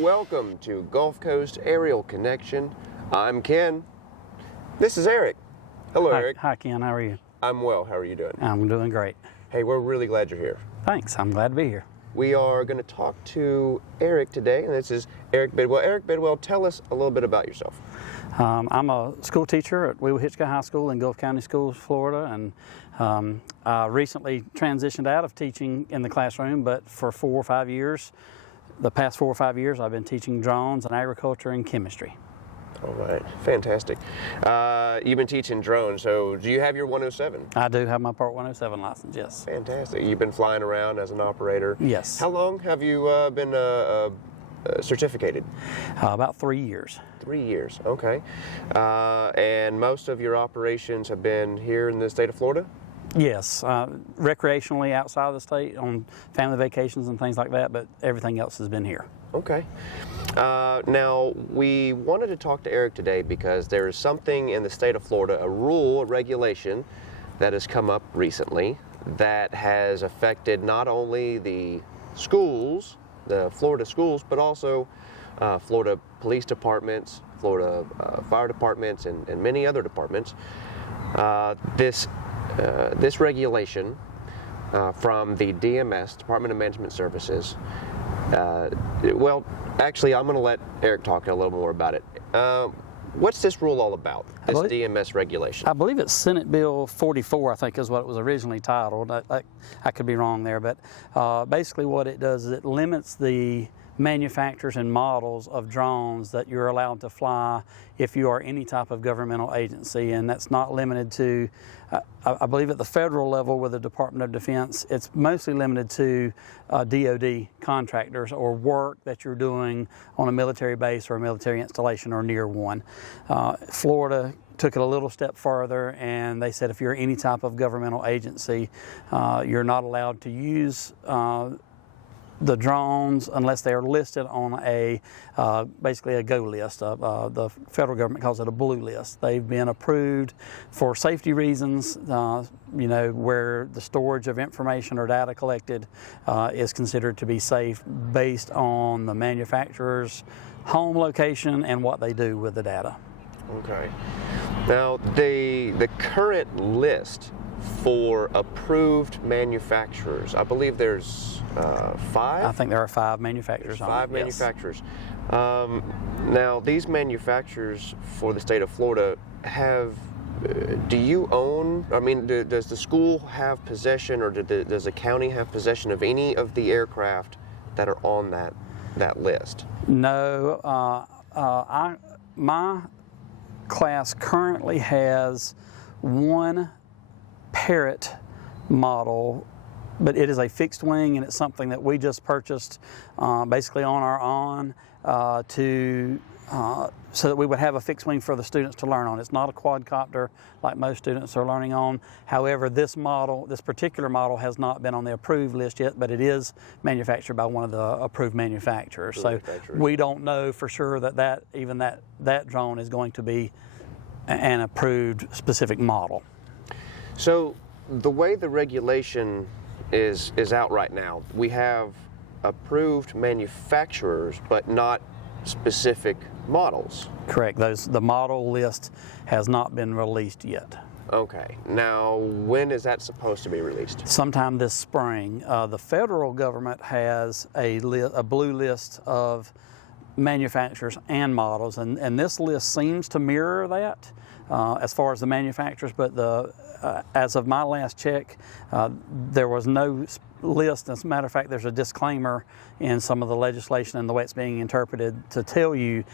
welcome to Gulf Coast Aerial Connection. I'm Ken. This is Eric. Hello, Eric. Hi, Ken. How are you? I'm well. How are you doing? I'm doing great. Hey, we're really glad you're here. Thanks. I'm glad to be here. We are going to talk to Eric today, and this is Eric Bidwell. Eric Bidwell, tell us a little bit about yourself. I'm a school teacher at Wewahitchka High School in Gulf County Schools, Florida, and I recently transitioned out of teaching in the classroom, but for the past 4 or 5 years, I've been teaching drones and agriculture and chemistry. All right, fantastic. You've been teaching drones, so do you have your 107? I do have my Part 107 license, yes. Fantastic. You've been flying around as an operator? Yes. How long have you been certificated? About 3 years. 3 years, okay. And most of your operations have been here in the state of Florida? Yes, recreationally outside of the state on family vacations and things like that, but everything else has been here. Okay. Now, we wanted to talk to Eric today because there is something in the state of Florida, a rule, a regulation that has come up recently that has affected not only the schools, the Florida schools, but also Florida police departments, Florida fire departments, and many other departments. This regulation from the DMS, Department of Management Services, well, actually, I'm going to let Eric talk a little more about it. What's this rule all about, this DMS regulation? I believe it's Senate Bill 44, I think is what it was originally titled. I could be wrong there, but basically what it does is it limits the manufacturers and models of drones that you're allowed to fly if you are any type of governmental agency, and that's not limited to, I believe at the federal level with the Department of Defense, it's mostly limited to DoD contractors or work that you're doing on a military base or a military installation or near one. Florida took it a little step further, and they said if you're any type of governmental agency, you're not allowed to use the drones unless they are listed on a basically a go list. The federal government calls it a blue list. They've been approved for safety reasons, you know, where the storage of information or data collected is considered to be safe based on the manufacturer's home location and what they do with the data. Okay. Now, the current list for approved manufacturers, I believe there's 5? I think there are 5 manufacturers. There's 5 manufacturers. Yes. Now, these manufacturers for the state of Florida do you own, I mean, does the school have possession, or does the county have possession of any of the aircraft that are on that list? No. My class currently has one Parrot model, but it is a fixed wing, and it's something that we just purchased basically on our own so that we would have a fixed wing for the students to learn on. It's not a quadcopter like most students are learning on. However, this particular model has not been on the approved list yet, but it is manufactured by one of the approved manufacturers. So we don't know for sure that drone is going to be an approved specific model. So the way the regulation is out right now, we have approved manufacturers, but not specific models. Correct. The model list has not been released yet. Okay. Now, when is that supposed to be released? Sometime this spring. The federal government has a blue list of manufacturers and models, and this list seems to mirror that as far as the manufacturers, but as of my last check, there was no list. As a matter of fact, there's a disclaimer in some of the legislation and the way it's being interpreted to tell you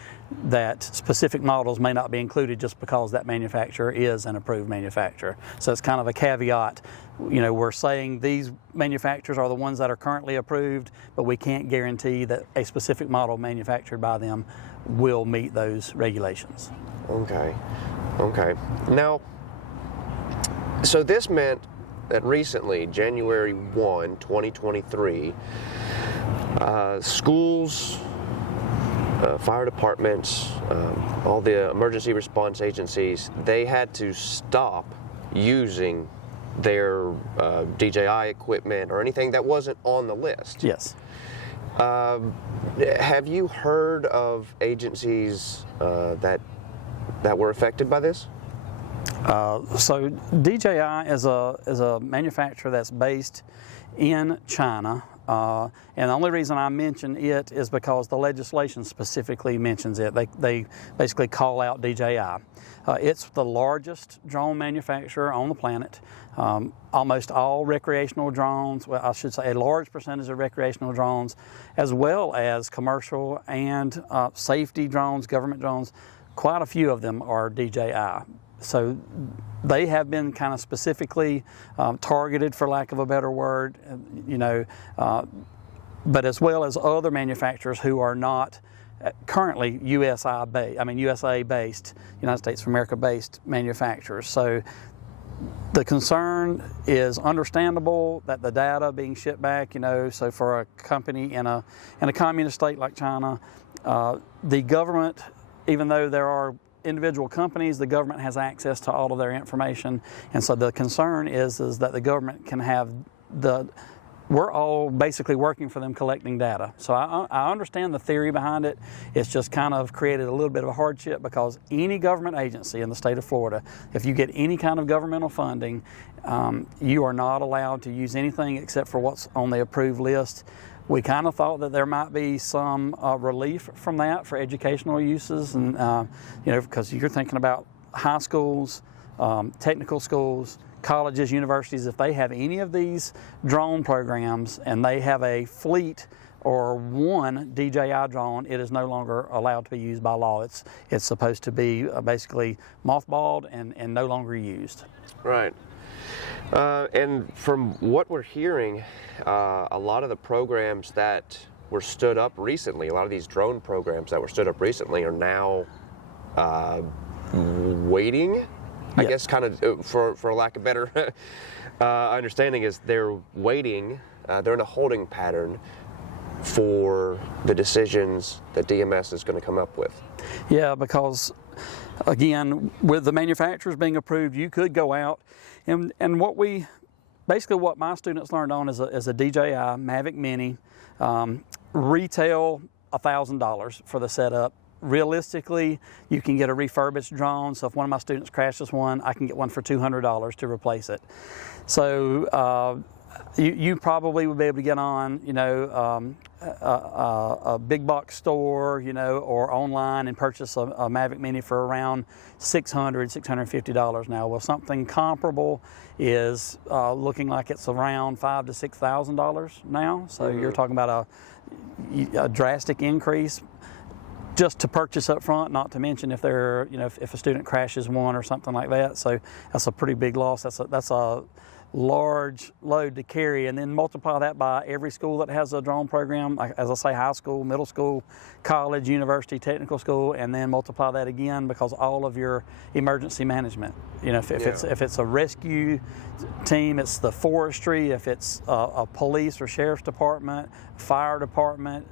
that specific models may not be included just because that manufacturer is an approved manufacturer. So it's kind of a caveat. You know, we're saying these manufacturers are the ones that are currently approved, but we can't guarantee that a specific model manufactured by them will meet those regulations. Okay. Okay. Now, so this meant that recently, January 1, 2023, schools, fire departments, all the emergency response agencies, they had to stop using their DJI equipment or anything that wasn't on the list. Yes. Have you heard of agencies that were affected by this? So DJI is a manufacturer that's based in China, and the only reason I mention it is because the legislation specifically mentions it. They basically call out DJI. It's the largest drone manufacturer on the planet. Almost all recreational drones, well, I should say a large percentage of recreational drones, as well as commercial and safety drones, government drones, quite a few of them are DJI. So they have been kind of specifically targeted, for lack of a better word, but as well as other manufacturers who are not currently USA-based, United States of America-based manufacturers. So the concern is understandable that the data being shipped back, so for a company in a communist state like China, the government, even though there are individual companies, the government has access to all of their information, and so the concern is that the government can have we're all basically working for them collecting data. So I understand the theory behind it. It's just kind of created a little bit of a hardship because any government agency in the state of Florida, if you get any kind of governmental funding, you are not allowed to use anything except for what's on the approved list. We kind of thought that there might be some relief from that for educational uses, and because you're thinking about high schools, technical schools, colleges, universities. If they have any of these drone programs and they have a fleet or one DJI drone, it is no longer allowed to be used by law. It's supposed to be basically mothballed and no longer used. Right. And from what we're hearing, a lot of the programs that were stood up recently, a lot of these drone programs that were stood up recently are now waiting. I guess kind of, for lack of better understanding, is they're waiting, they're in a holding pattern for the decisions that DMS is going to come up with. Yeah, because again, with the manufacturers being approved, you could go out and what my students learned on is a DJI Mavic Mini, retail $1,000 for the setup. Realistically, you can get a refurbished drone, so if one of my students crashes one, I can get one for $200 to replace it. So you probably would be able to get on, a big box store, or online and purchase a Mavic Mini for around $650 now. Well, something comparable is looking like it's around $5,000 to $6,000 now. So you're talking about a drastic increase just to purchase up front, not to mention if they're, if a student crashes one or something like that. So that's a pretty big loss. That's a large load to carry, and then multiply that by every school that has a drone program, as I say, high school, middle school, college, university, technical school, and then multiply that again because all of your emergency management, if it's a rescue team, it's the forestry, if it's a police or sheriff's department, fire department,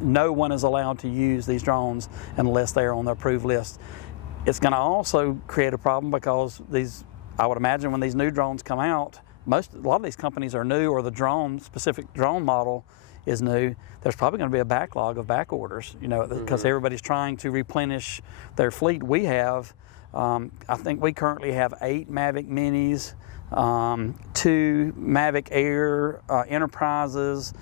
no one is allowed to use these drones unless they're on the approved list. It's going to also create a problem because I would imagine when these new drones come out, a lot of these companies are new, or the specific drone model is new. There's probably going to be a backlog of back orders, because everybody's trying to replenish their fleet. We have, I think we currently have 8 Mavic Minis, 2 Mavic Air Enterprises.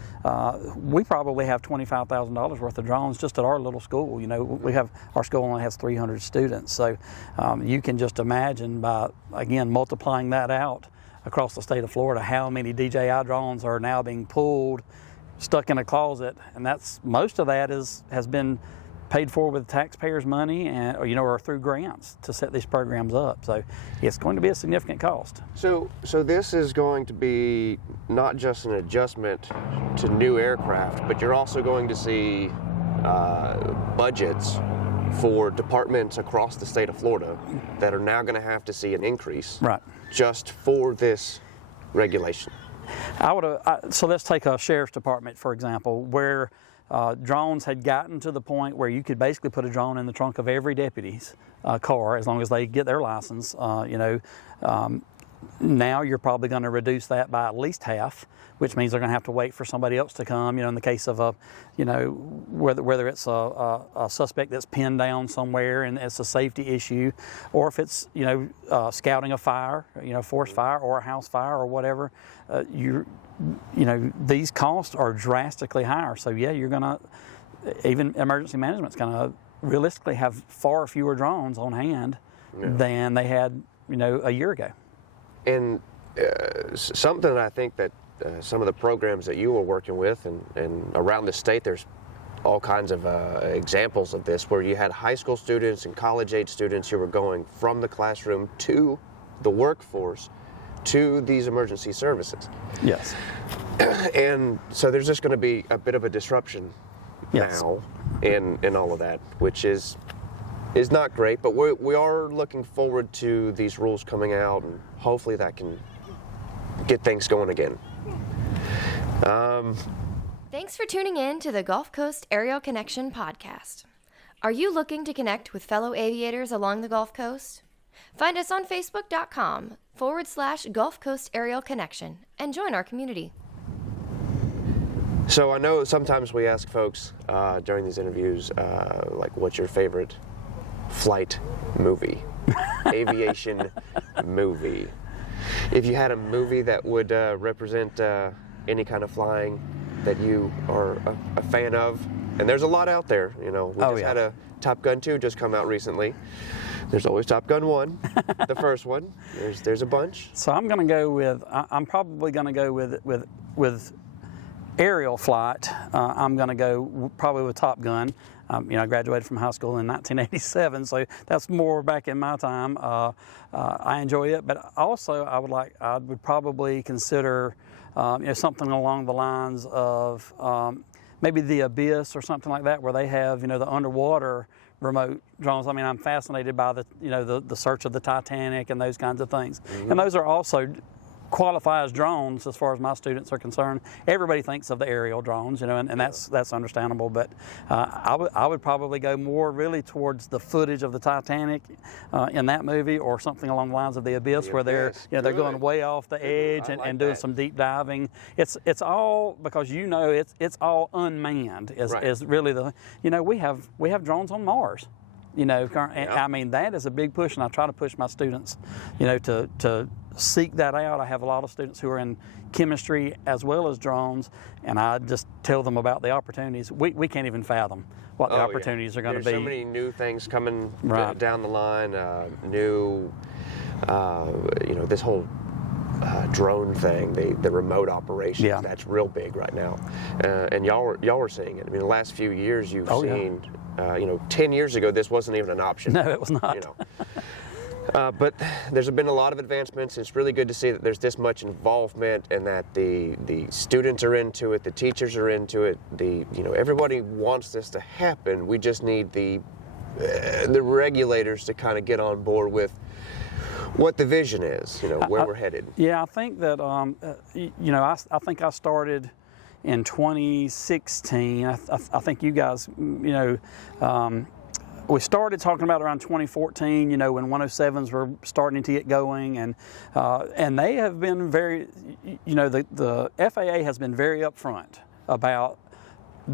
We probably have $25,000 worth of drones just at our little school. Our school only has 300 students, so you can just imagine by, again, multiplying that out across the state of Florida, how many DJI drones are now being pulled, stuck in a closet, and most of that has been paid for with taxpayers' money, or through grants to set these programs up. So it's going to be a significant cost. So this is going to be not just an adjustment to new aircraft, but you're also going to see budgets for departments across the state of Florida that are now going to have to see an increase, right, just for this regulation. So let's take a sheriff's department, for example, where drones had gotten to the point where you could basically put a drone in the trunk of every deputy's car as long as they get their license. now you're probably going to reduce that by at least half, which means they're going to have to wait for somebody else to come. In the case of whether it's a suspect that's pinned down somewhere and it's a safety issue, or if it's scouting a fire, forest fire or a house fire or whatever, these costs are drastically higher. So yeah, you're going to, even emergency management's going to realistically have far fewer drones on hand than they had a year ago. And something that I think that some of the programs that you were working with and around the state, there's all kinds of examples of this, where you had high school students and college-age students who were going from the classroom to the workforce to these emergency services. Yes. And so there's just going to be a bit of a disruption now in all of that, which is not great, but we are looking forward to these rules coming out, and hopefully that can get things going again. Thanks for tuning in to the Gulf Coast Aerial Connection podcast. Are you looking to connect with fellow aviators along the Gulf Coast? Find us on Facebook.com/Gulf Coast Aerial Connection and join our community. So I know sometimes we ask folks during these interviews, what's your favorite flight movie, aviation movie? If you had a movie that would represent any kind of flying that you are a fan of, and there's a lot out there, we had a Top Gun 2 just come out recently. There's always Top Gun 1, the first one. There's a bunch. So I'm going to go with, I'm probably going to go with aerial flight. I'm going to go probably with Top Gun. I graduated from high school in 1987, so that's more back in my time. I enjoy it, but also I would probably consider something along the lines of maybe The Abyss or something like that, where they have the underwater remote drones. I mean, I'm fascinated by the search of the Titanic and those kinds of things, and those are also qualify as drones as far as my students are concerned. Everybody thinks of the aerial drones, and that's understandable, but I would probably go more really towards the footage of the Titanic in that movie, or something along the lines of The Abyss, where they're going way off the edge and doing some deep diving. It's all because it's all unmanned is really the we have drones on Mars. I mean, that is a big push, and I try to push my students to seek that out. I have a lot of students who are in chemistry as well as drones, and I just tell them about the opportunities. We can't even fathom what the opportunities are going to be. There's so many new things coming down the line, this whole drone thing, the remote operations, that's real big right now. And y'all are seeing it. I mean, the last few years you've seen, 10 years ago this wasn't even an option. No, it was not. But there's been a lot of advancements. It's really good to see that there's this much involvement, and that the students are into it, the teachers are into it, everybody wants this to happen. We just need the regulators to kind of get on board with what the vision is, where we're headed. Yeah, I think that I think I started in 2016. I think you guys, we started talking about around 2014, when 107s were starting to get going, and they have been very, the FAA has been very upfront about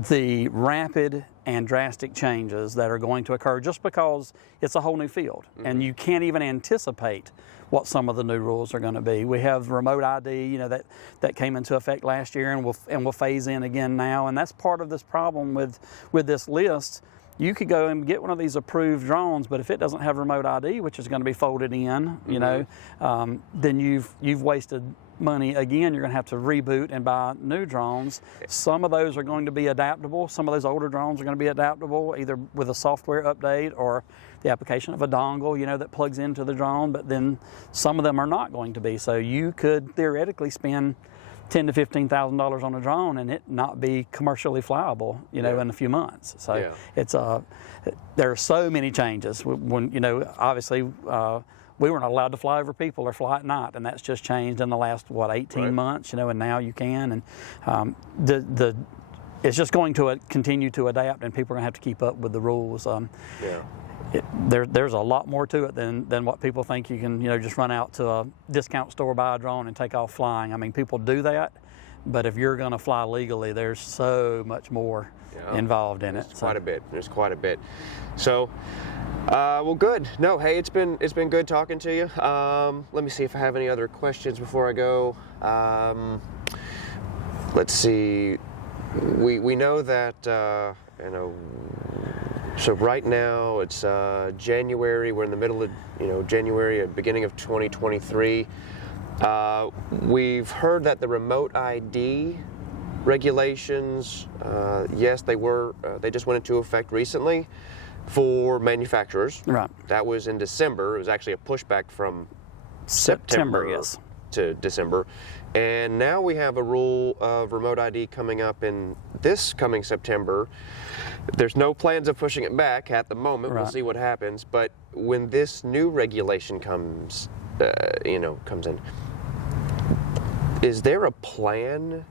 the rapid and drastic changes that are going to occur, just because it's a whole new field, and you can't even anticipate what some of the new rules are going to be. We have remote ID, that came into effect last year, and will phase in again now, and that's part of this problem with this list. You could go and get one of these approved drones, but if it doesn't have remote ID, which is going to be folded in, then you've wasted money again. You're going to have to reboot and buy new drones. Some of those are going to be adaptable. Some of those older drones are going to be adaptable, either with a software update or the application of a dongle, that plugs into the drone. But then some of them are not going to be. So you could theoretically spend $10,000 to $15,000 on a drone and it not be commercially flyable, in a few months. So it's there are so many changes. When obviously we weren't allowed to fly over people or fly at night, and that's just changed in the last 18 months, and now you can. And it's just going to continue to adapt, and people are going to have to keep up with the rules. there's a lot more to it than what people think. You can, just run out to a discount store, buy a drone, and take off flying. I mean, people do that, but if you're going to fly legally, there's so much more involved in it. Quite a bit. There's quite a bit. So, well, good. No, hey, it's been good talking to you. Let me see if I have any other questions before I go. Let's see. We know that So right now it's January. We're in the middle of January, beginning of 2023. We've heard that the remote ID regulations, yes, they just went into effect recently for manufacturers. Right. That was in December. It was actually a pushback from September, yes, to December. And now we have a rule of remote ID coming up in this coming September. There's no plans of pushing it back at the moment. Right. We'll see what happens. But when this new regulation comes in, is there a plan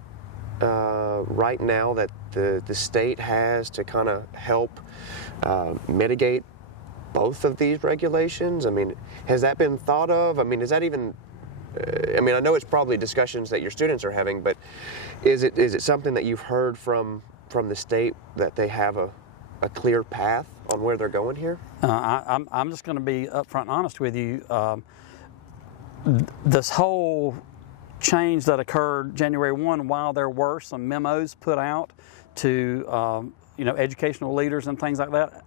right now that the state has to kind of help mitigate both of these regulations? I mean, has that been thought of? I mean, is that even? I know it's probably discussions that your students are having, but is it something that you've heard from the state that they have a clear path on where they're going here? I'm just going to be upfront and honest with you. This whole change that occurred January 1, while there were some memos put out to educational leaders and things like that,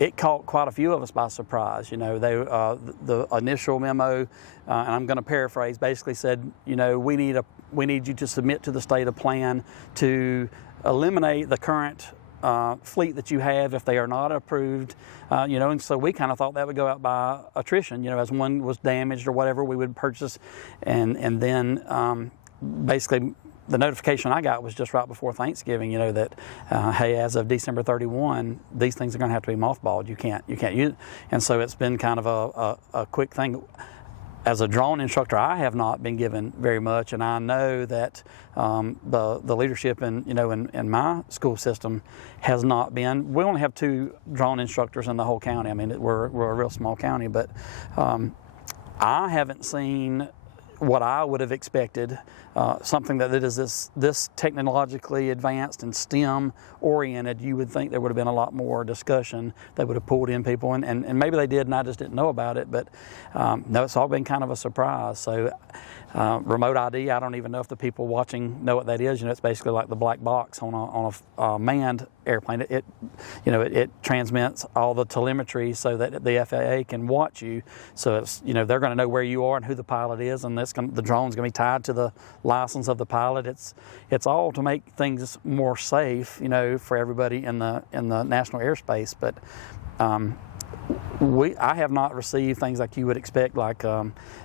it caught quite a few of us by surprise. The initial memo, and I'm going to paraphrase, basically said, we need you to submit to the state a plan to eliminate the current fleet that you have if they are not approved, and so we kind of thought that would go out by attrition. As one was damaged or whatever, we would purchase, and then basically the notification I got was just right before Thanksgiving, that, hey, as of December 31, these things are going to have to be mothballed. You can't use it. And so it's been kind of a quick thing. As a drone instructor, I have not been given very much, and I know that the leadership in my school system has not been. We only have 2 drone instructors in the whole county. I mean, we're a real small county, but I haven't seen what I would have expected, something that is this technologically advanced and STEM oriented. You would think there would have been a lot more discussion. They would have pulled in people, and maybe they did, and I just didn't know about it. But no, it's all been kind of a surprise. So remote ID, I don't even know if the people watching know what that is. It's basically like the black box on a manned airplane. It transmits all the telemetry so that the FAA can watch you. So it's they're going to know where you are and who the pilot is, and the drone's going to be tied to the license of the pilot. It's all to make things more safe, for everybody in the national airspace. But I have not received things like you would expect, like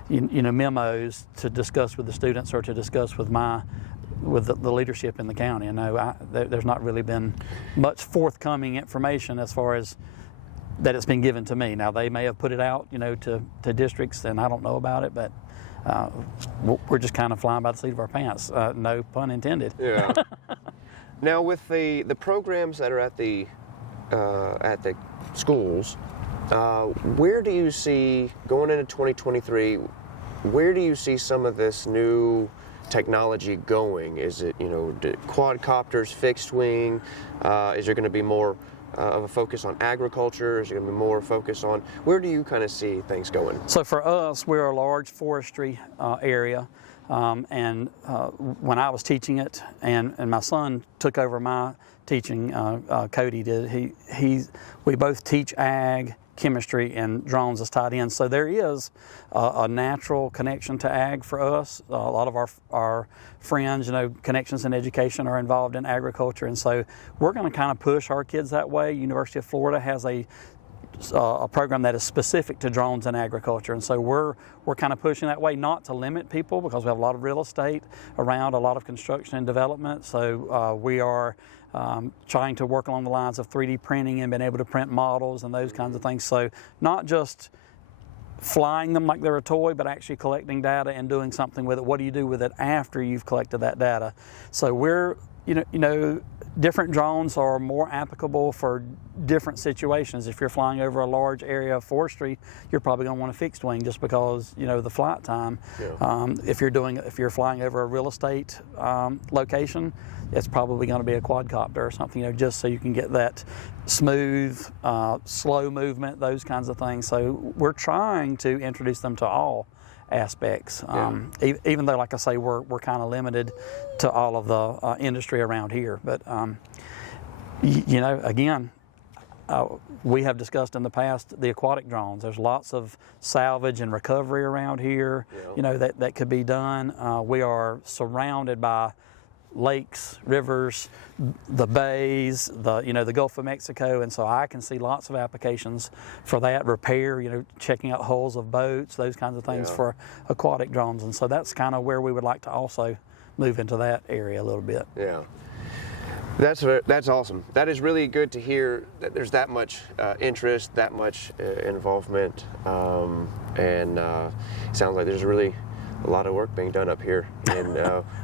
memos to discuss with the students or to discuss with the leadership in the county. I know there's not really been much forthcoming information as far as that it's been given to me. Now they may have put it out, to districts, and I don't know about it, but we're just kind of flying by the seat of our pants. No pun intended. Yeah. Now with the programs that are at the schools, where do you see, going into 2023, where do you see some of this new technology going? Is it, quadcopters, fixed wing? Is there going to be more of a focus on agriculture? Is there going to be more focus on, where do you kind of see things going? So for us, we're a large forestry area. And when I was teaching it, and my son took over my teaching, Cody did, we both teach ag, chemistry, and drones is tied in. So there is a natural connection to ag for us. A lot of our friends, connections in education are involved in agriculture, and so we're going to kind of push our kids that way. University of Florida has a program that is specific to drones and agriculture, and so we're kind of pushing that way, not to limit people, because we have a lot of real estate around, a lot of construction and development. So we are trying to work along the lines of 3D printing and being able to print models and those kinds of things. So not just flying them like they're a toy, but actually collecting data and doing something with it. What do you do with it after you've collected that data? So we're, different drones are more applicable for different situations. If you're flying over a large area of forestry, you're probably going to want a fixed wing just because, you know, the flight time. Yeah. If you're flying over a real estate location, it's probably going to be a quadcopter or something, you know, just so you can get that smooth, slow movement, those kinds of things. So we're trying to introduce them to all aspects, even though, like I say, we're kind of limited to all of the industry around here. But you know, again, we have discussed in the past the aquatic drones. There's lots of salvage and recovery around here, you know, that could be done. We are surrounded by lakes, rivers, the bays, the Gulf of Mexico, and so I can see lots of applications for that. Repair, you know, checking out hulls of boats, those kinds of things for aquatic drones, and so that's kind of where we would like to also move into that area a little bit. Yeah. That's awesome. That is really good to hear that there's that much interest, that much involvement, and it sounds like there's really a lot of work being done up here in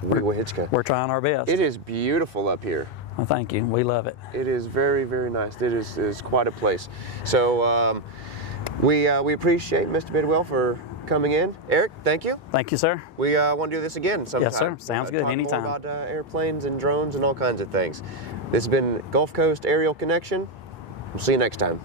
Wewahitchka. We're trying our best. It is beautiful up here. Well, thank you. We love it. It is very, very nice. It is quite a place. So we appreciate Mr. Bidwell for coming in. Eric, thank you. Thank you, sir. We want to do this again sometime. Yes, sir. Sounds good. Talk Anytime. more about airplanes and drones and all kinds of things. This has been Gulf Coast Aerial Connection. We'll see you next time.